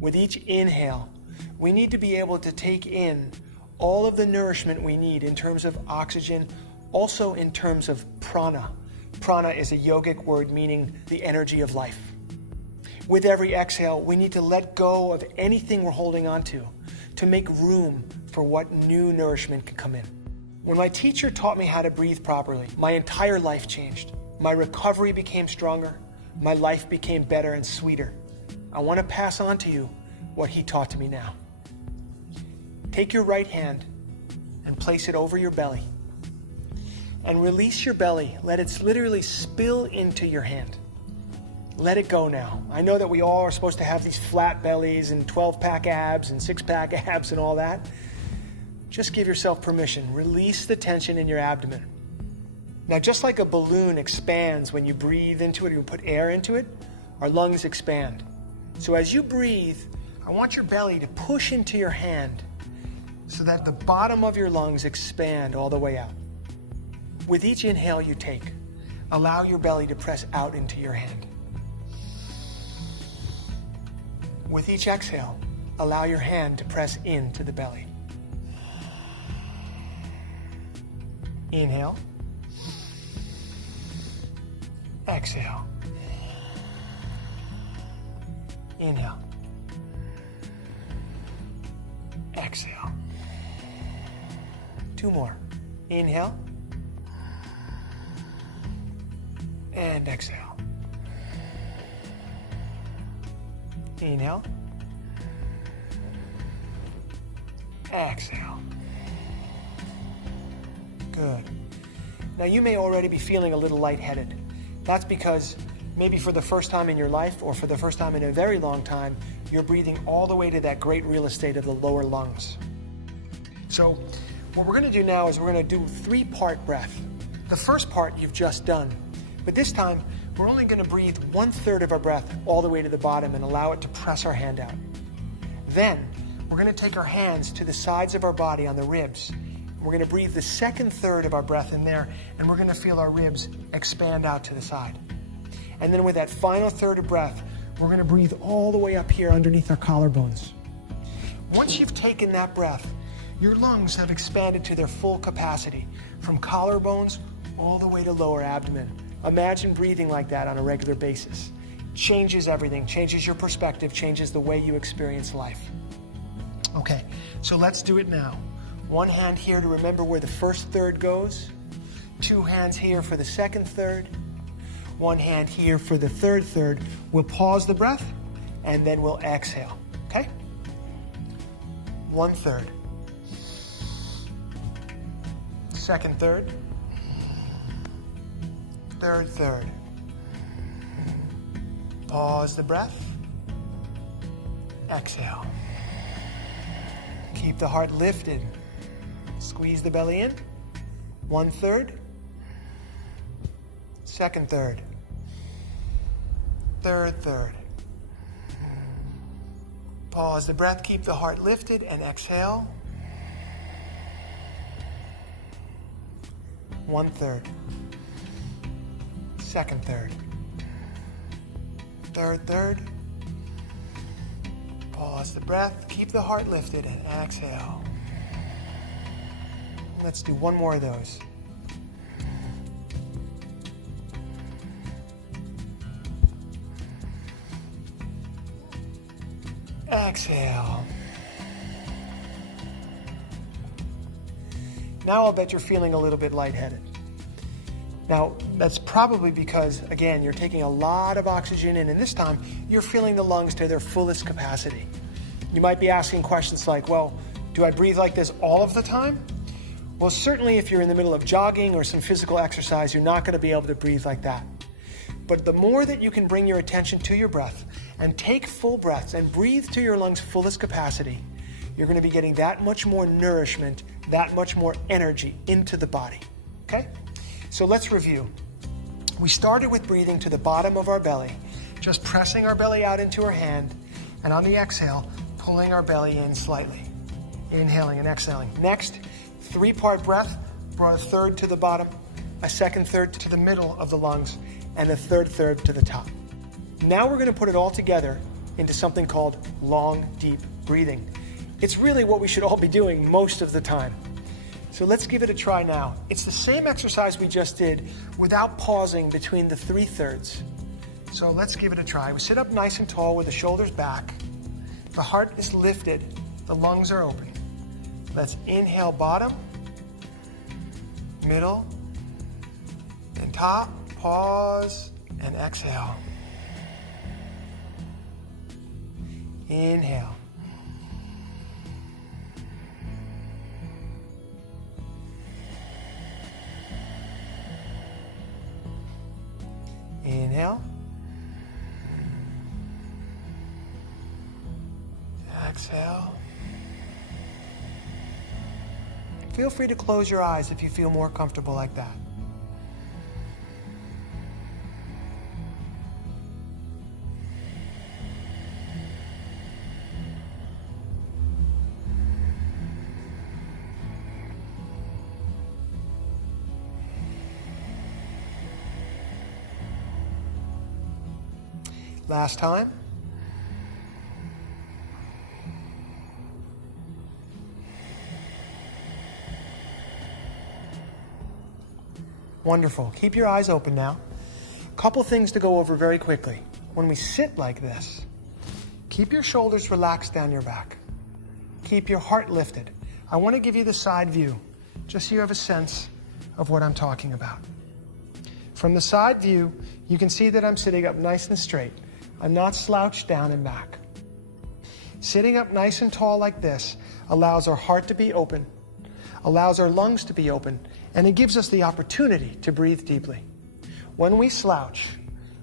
With each inhale, we need to be able to take in all of the nourishment we need in terms of oxygen, also in terms of prana. Prana is a yogic word meaning the energy of life. With every exhale, we need to let go of anything we're holding on to make room for what new nourishment can come in. When my teacher taught me how to breathe properly, my entire life changed. My recovery became stronger. My life became better and sweeter. I want to pass on to you what he taught to me now. Take your right hand and place it over your belly. And release your belly. Let it literally spill into your hand. Let it go now. I know that we all are supposed to have these flat bellies and 12-pack abs and 6-pack abs and all that. Just give yourself permission. Release the tension in your abdomen. Now, just like a balloon expands when you breathe into it or you put air into it, our lungs expand. So as you breathe, I want your belly to push into your hand so that the bottom of your lungs expand all the way out. With each inhale you take, allow your belly to press out into your hand. With each exhale, allow your hand to press into the belly. Inhale. Exhale. Inhale. Exhale. 2 more. Inhale. And exhale. Inhale. Exhale. Good. Now you may already be feeling a little lightheaded. That's because maybe for the first time in your life or for the first time in a very long time, you're breathing all the way to that great real estate of the lower lungs. So what we're going to do now is we're going to do 3-part breath. The first part you've just done, but this time we're only going to breathe 1/3 of our breath all the way to the bottom and allow it to press our hand out. Then we're going to take our hands to the sides of our body on the ribs. We're going to breathe the second third of our breath in there, and we're going to feel our ribs expand out to the side. And then with that final third of breath, we're going to breathe all the way up here underneath our collarbones. Once you've taken that breath, your lungs have expanded to their full capacity, from collarbones all the way to lower abdomen. Imagine breathing like that on a regular basis. Changes everything, changes your perspective, changes the way you experience life. Okay, so let's do it now. 1 hand here to remember where the first third goes. 2 hands here for the second third. 1 hand here for the third third. We'll pause the breath and then we'll exhale, okay? 1/3. Second third. Third third. Pause the breath. Exhale. Keep the heart lifted. Squeeze the belly in. 1/3. Second third. Third third. Pause the breath, keep the heart lifted, and exhale. 1/3. Second third. Third third. Pause the breath, keep the heart lifted, and exhale. Let's do 1 more of those. Exhale. Now I'll bet you're feeling a little bit lightheaded. Now, that's probably because, again, you're taking a lot of oxygen in, and this time you're filling the lungs to their fullest capacity. You might be asking questions like, well, do I breathe like this all of the time? Well, certainly if you're in the middle of jogging or some physical exercise, you're not going to be able to breathe like that. But the more that you can bring your attention to your breath and take full breaths and breathe to your lungs' fullest capacity, you're going to be getting that much more nourishment, that much more energy into the body, okay? So let's review. We started with breathing to the bottom of our belly, just pressing our belly out into our hand, and on the exhale, pulling our belly in slightly, inhaling and exhaling. Next, 3-part breath, brought a third to the bottom, a second third to the middle of the lungs, and a third to the top. Now we're going to put it all together into something called long, deep breathing. It's really what we should all be doing most of the time. So let's give it a try now. It's the same exercise we just did without pausing between the 3/3. So let's give it a try. We sit up nice and tall with the shoulders back. The heart is lifted. The lungs are open. Let's inhale bottom, middle, and top. Pause and exhale. Inhale. Inhale. Exhale. Feel free to close your eyes if you feel more comfortable like that. Last time. Wonderful. Keep your eyes open now. A couple things to go over very quickly. When we sit like this, keep your shoulders relaxed down your back. Keep your heart lifted. I want to give you the side view, just so you have a sense of what I'm talking about. From the side view, you can see that I'm sitting up nice and straight. I'm not slouched down and back. Sitting up nice and tall like this allows our heart to be open, allows our lungs to be open, and it gives us the opportunity to breathe deeply. When we slouch,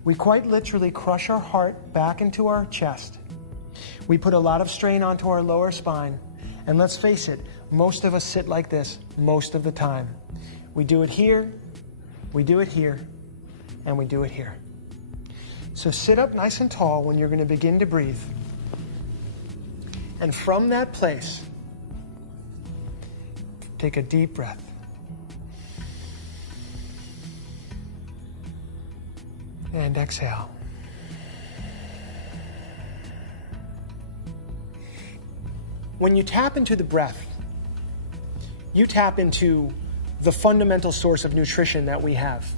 we quite literally crush our heart back into our chest. We put a lot of strain onto our lower spine, and let's face it, most of us sit like this most of the time. We do it here, we do it here, and we do it here. So sit up nice and tall when you're going to begin to breathe. And from that place, take a deep breath. And exhale. When you tap into the breath, you tap into the fundamental source of nutrition that we have.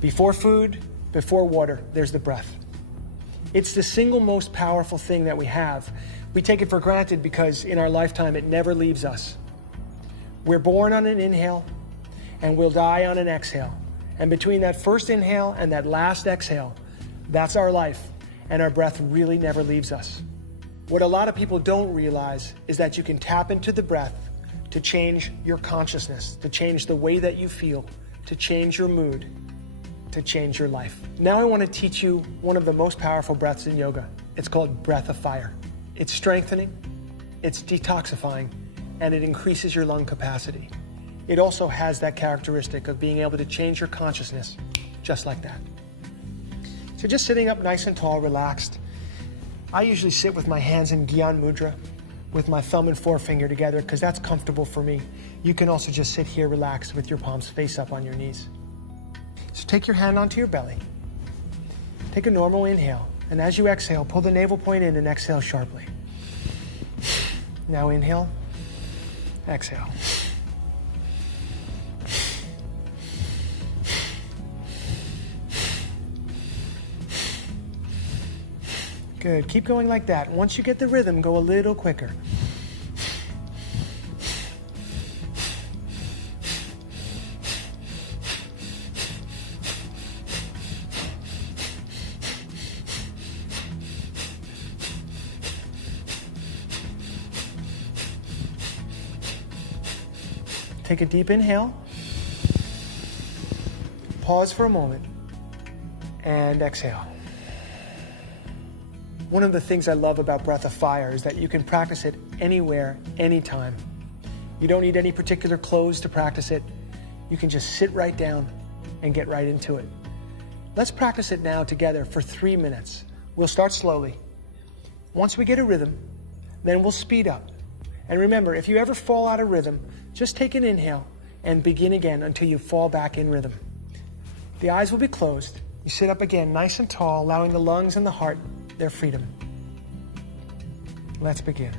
Before food, before water, there's the breath. It's the single most powerful thing that we have. We take it for granted because in our lifetime it never leaves us. We're born on an inhale and we'll die on an exhale. And between that first inhale and that last exhale, that's our life, and our breath really never leaves us. What a lot of people don't realize is that you can tap into the breath to change your consciousness, to change the way that you feel, to change your mood, to change your life. Now I want to teach you one of the most powerful breaths in yoga. It's called breath of fire. It's strengthening, it's detoxifying, and it increases your lung capacity. It also has that characteristic of being able to change your consciousness just like that. So just sitting up nice and tall, relaxed. I usually sit with my hands in Gyan Mudra with my thumb and forefinger together because that's comfortable for me. You can also just sit here relaxed with your palms face up on your knees. So take your hand onto your belly. Take a normal inhale. And as you exhale, pull the navel point in and exhale sharply. Now inhale, exhale. Good. Keep going like that. Once you get the rhythm, go a little quicker. Take a deep inhale. Pause for a moment. And exhale. One of the things I love about Breath of Fire is that you can practice it anywhere, anytime. You don't need any particular clothes to practice it. You can just sit right down and get right into it. Let's practice it now together for 3 minutes. We'll start slowly. Once we get a rhythm, then we'll speed up. And remember, if you ever fall out of rhythm, just take an inhale and begin again until you fall back in rhythm. The eyes will be closed. You sit up again nice and tall, allowing the lungs and the heart their freedom. Let's begin.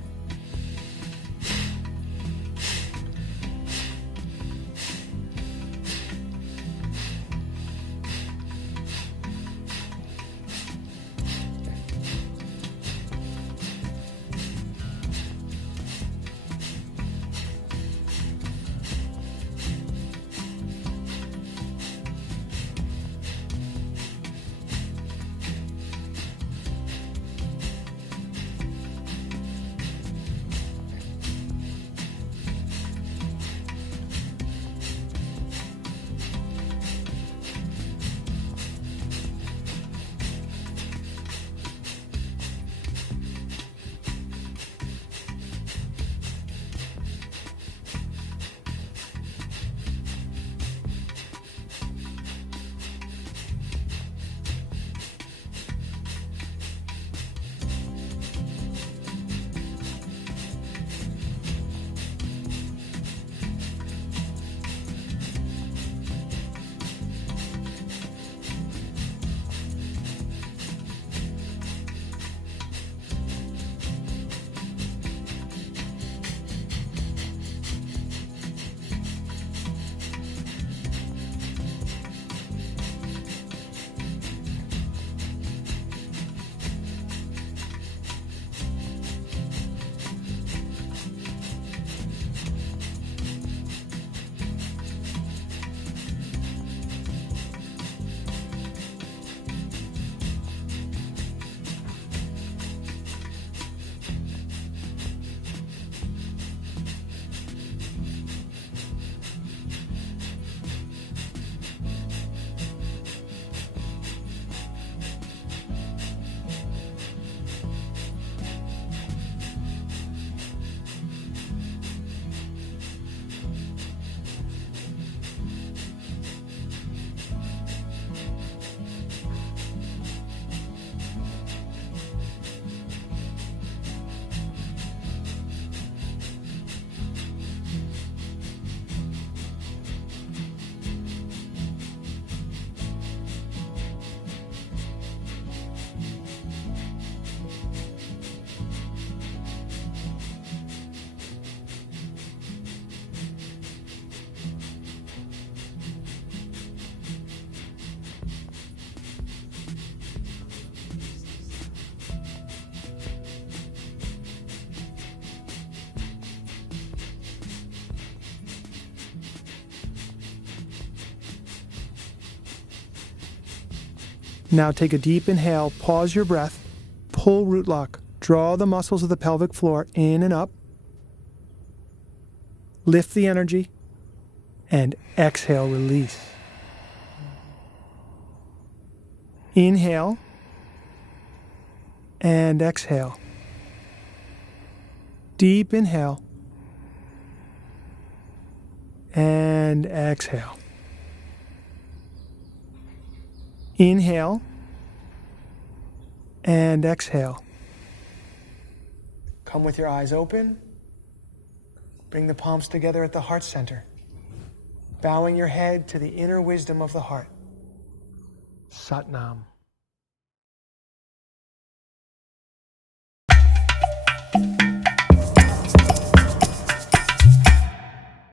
Now take a deep inhale, pause your breath, pull root lock, draw the muscles of the pelvic floor in and up, lift the energy, and exhale, release. Inhale and exhale. Deep inhale and exhale. Inhale and exhale. Come with your eyes open. Bring the palms together at the heart center, bowing your head to the inner wisdom of the heart. Sat Nam.